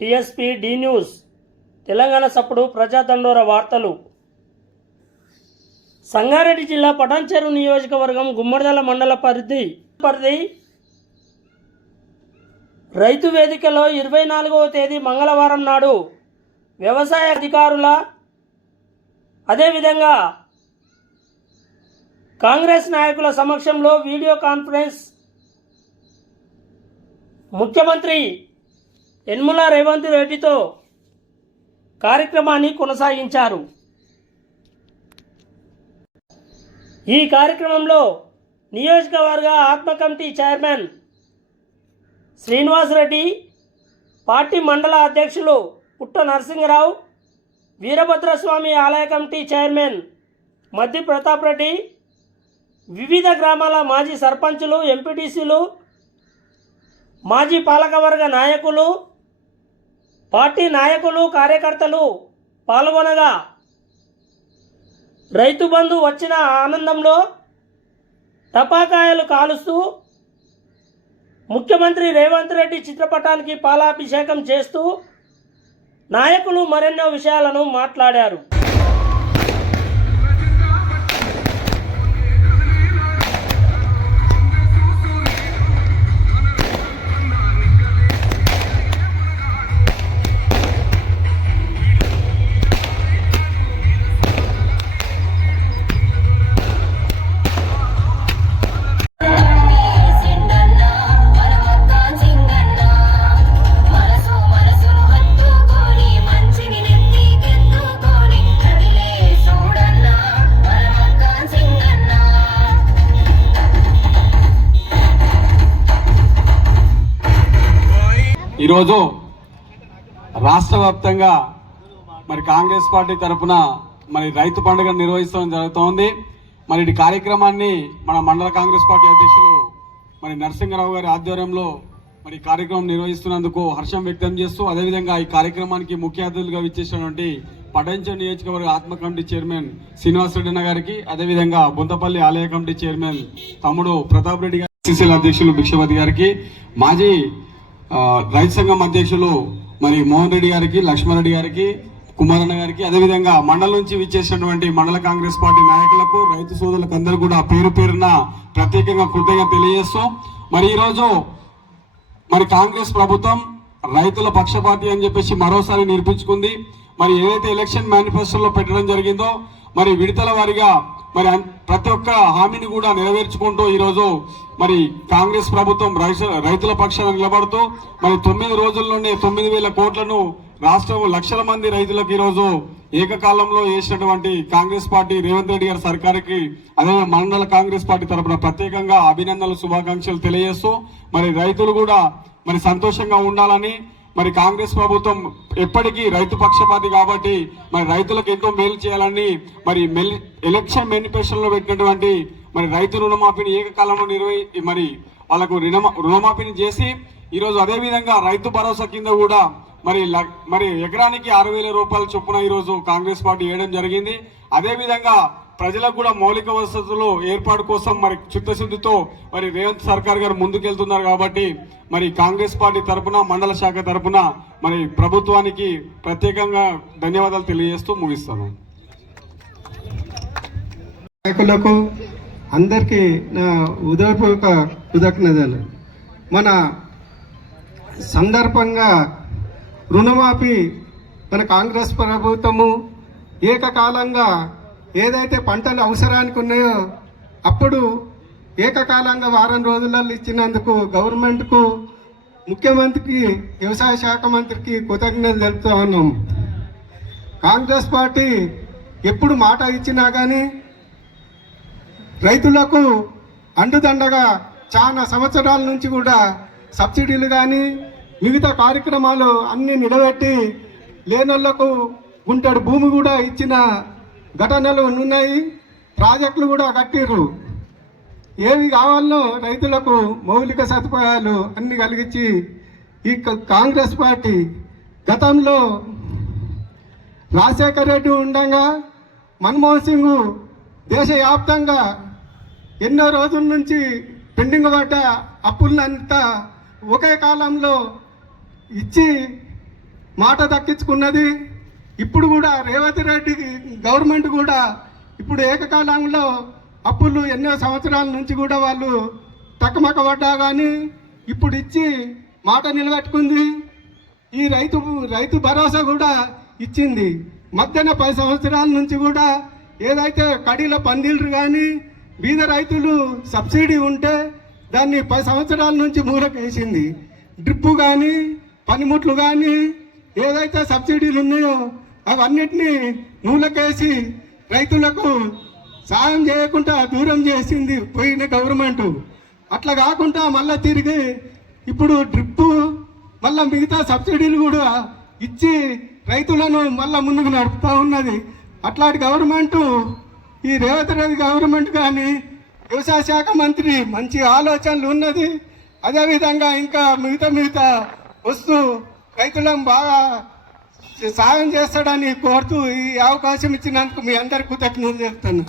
Tsp D news Telangana సప్పుడు ప్రజాదండోర వార్తలు. సంగారెడ్డి జిల్లా పటాన్చెరు నియోజకవర్గం గుమ్మడిదల మండల పరిధి రైతు వేదికలో 24వ తేదీ మంగళవారం నాడు వ్యవసాయ అధికారుల అదేవిధంగా కాంగ్రెస్ నాయకుల సమక్షంలో వీడియో కాన్ఫరెన్స్ ముఖ్యమంత్రి యనమల రేవంత్ రెడ్డితో కార్యక్రమాన్ని కొనసాగించారు. ఈ కార్యక్రమంలో నియోజకవర్గ ఆత్మ committee chairman Srinivas Reddy, party మండల అధ్యక్షులు పుట్ట నరసింగరావు, వీరభద్రస్వామి ఆలయ కమిటీ చైర్మన్ మద్ది ప్రతాప్ రెడ్డి, వివిధ గ్రామాల మాజీ సర్పంచులు, ఎంపీటీసీలు, మాజీ పాలకవర్గ నాయకులు, పార్టీ నాయకులు, కార్యకర్తలు పాల్గొనగా రైతు బంధు వచ్చిన ఆనందంలో టపాకాయలు కాలుస్తూ ముఖ్యమంత్రి రేవంత్ రెడ్డి చిత్రపటానికి పాలాభిషేకం చేస్తూ నాయకులు మరెన్నో విషయాలను మాట్లాడారు. ఈరోజు రాష్ట్ర వ్యాప్తంగా మరి కాంగ్రెస్ పార్టీ తరఫున మరి రైతు పండుగ నిర్వహించడం జరుగుతోంది. మరి ఈ కార్యక్రమాన్ని మన మండల కాంగ్రెస్ పార్టీ అధ్యక్షులు మరి నరసింగరావు గారి ఆధ్వర్యంలో మరి కార్యక్రమం నిర్వహిస్తున్నందుకు హర్షం వ్యక్తం చేస్తూ, అదేవిధంగా ఈ కార్యక్రమానికి ముఖ్య అతిథులుగా విచ్చేసినటువంటి పటాన్చెరు నియోజకవర్గ ఆత్మ కమిటీ చైర్మన్ శ్రీనివాస్ రెడ్డి గారికి, అదేవిధంగా బొంతపల్లి ఆలయ కమిటీ చైర్మన్ తమ్ముడు ప్రతాప్ రెడ్డి గారి, సిసిఎల్ అధ్యక్షులు భిక్షపతి గారికి, మాజీ రైతు సంఘం అధ్యక్షులు మరి మోహన్ రెడ్డి గారికి, లక్ష్మారెడ్డి గారికి, కుమారన్న గారికి, అదేవిధంగా మండలం నుంచి విచ్చేసినటువంటి మండల కాంగ్రెస్ పార్టీ నాయకులకు, రైతు సోదరులకు అందరూ కూడా పేరు పేరున ప్రత్యేకంగా కృతజ్ఞత తెలియజేస్తూ, మరి ఈరోజు మరి కాంగ్రెస్ ప్రభుత్వం రైతుల పక్షపాతి అని చెప్పేసి మరోసారి నిరూపించుకుంది. మరి ఏదైతే ఎలక్షన్ మేనిఫెస్టోలో పెట్టడం జరిగిందో మరి విడతల వారిగా మరి ప్రతి ఒక్క హామీని కూడా నెరవేర్చుకుంటూ ఈరోజు మరి కాంగ్రెస్ ప్రభుత్వం రైతుల పక్షాన నిలబడుతూ మరి 9 రోజుల్లోనే 9,000 కోట్లను రాష్ట్రం లక్షల మంది రైతులకు ఈరోజు ఏకకాలంలో వేసినటువంటి కాంగ్రెస్ పార్టీ రేవంత్ రెడ్డి గారి సర్కారుకి అదే మండల కాంగ్రెస్ పార్టీ తరఫున ప్రత్యేకంగా అభినందనలు, శుభాకాంక్షలు తెలియజేస్తూ మరి రైతులు కూడా మరి సంతోషంగా ఉండాలని, మరి కాంగ్రెస్ ప్రభుత్వం ఎప్పటికీ రైతు పక్షపాతి కాబట్టి మరి రైతులకు ఎంతో మేలు చేయాలని మరి ఎలక్షన్ మేనిఫెస్టోలో పెట్టినటువంటి మరి రైతు రుణమాఫీని ఏకకాలంలో మరి వాళ్ళకు రుణమాఫీని చేసి ఈరోజు అదేవిధంగా రైతు భరోసా కింద కూడా మరి ఎకరానికి 6,000 రూపాయల చొప్పున ఈరోజు కాంగ్రెస్ పార్టీ వేయడం జరిగింది. అదేవిధంగా ప్రజలకు కూడా మౌలిక వసతులు ఏర్పాటు కోసం మరి చిత్తశుద్ధితో మరి రేవంత్ సర్కార్ గారు ముందుకెళ్తున్నారు కాబట్టి మరి కాంగ్రెస్ పార్టీ తరఫున మండల శాఖ తరఫున మరి ప్రభుత్వానికి ప్రత్యేకంగా ధన్యవాదాలు తెలియజేస్తూ ముగిస్తాను. నాయకులకు అందరికీ నా ఉదయపూర్వక కృతజ్ఞతలు. మన సందర్భంగా రుణమాఫీ మన కాంగ్రెస్ ప్రభుత్వము ఏకకాలంగా ఏదైతే పంటలు అవసరానికి ఉన్నాయో అప్పుడు ఏకకాలంగా వారం రోజులలో ఇచ్చినందుకు గవర్నమెంట్కు, ముఖ్యమంత్రికి, వ్యవసాయ శాఖ మంత్రికి కృతజ్ఞతలు తెలుపుతూ ఉన్నాం. కాంగ్రెస్ పార్టీ ఎప్పుడు మాట ఇచ్చినా కానీ రైతులకు అండుదండగా చాలా సంవత్సరాల నుంచి కూడా సబ్సిడీలు కానీ మిగతా కార్యక్రమాలు అన్నీ నిలబెట్టి లేనోళ్లకు గుంటడు భూమి కూడా ఇచ్చిన ఘటనలు ఉన్నాయి. ప్రాజెక్టులు కూడా కట్టిర్రు. ఏవి కావాలనో రైతులకు మౌలిక సదుపాయాలు అన్ని కలిగించి ఈ కాంగ్రెస్ పార్టీ గతంలో రాజశేఖర రెడ్డి ఉండగా మన్మోహన్ సింగ్ దేశవ్యాప్తంగా ఎన్నో రోజుల నుంచి పెండింగ్ పడ్డ అప్పులంతా ఒకే కాలంలో ఇచ్చి మాట దక్కించుకున్నది. ఇప్పుడు కూడా రేవంత్ రెడ్డి గవర్నమెంట్ కూడా ఇప్పుడు ఏకకాలంలో అప్పులు ఎన్నో సంవత్సరాల నుంచి కూడా వాళ్ళు తక్కమక్క పడ్డా కానీ ఇప్పుడు ఇచ్చి మాట నిలబెట్టుకుంది. ఈ రైతు భరోసా కూడా ఇచ్చింది. మధ్యన 10 సంవత్సరాల నుంచి కూడా ఏదైతే కడీల పందిళ్ళు కానీ బీద రైతులు సబ్సిడీ ఉంటే దాన్ని 10 సంవత్సరాల నుంచి మూలకేసింది. డ్రిప్పు కానీ పనిముట్లు కానీ ఏదైతే సబ్సిడీలు ఉన్నాయో అవన్నిటినీ మూలకేసి రైతులకు సాయం చేయకుండా దూరం చేసింది పోయిన గవర్నమెంట్. అట్లా కాకుండా మళ్ళీ తిరిగి ఇప్పుడు డ్రిప్పు మళ్ళీ మిగతా సబ్సిడీలు కూడా ఇచ్చి రైతులను మళ్ళీ ముందుకు నడుపుతూ ఉన్నది. అట్లాంటి గవర్నమెంట్ ఈ రేవంత్ రెడ్డి గవర్నమెంట్ కానీ వ్యవసాయ శాఖ మంత్రి మంచి ఆలోచనలు ఉన్నది. అదేవిధంగా ఇంకా మిగతా వస్తూ రైతులను బాగా సాయం చేస్తాడని కోరుతూ ఈ అవకాశం ఇచ్చినందుకు మీ అందరికీ కృతజ్ఞతలు చెప్తాను.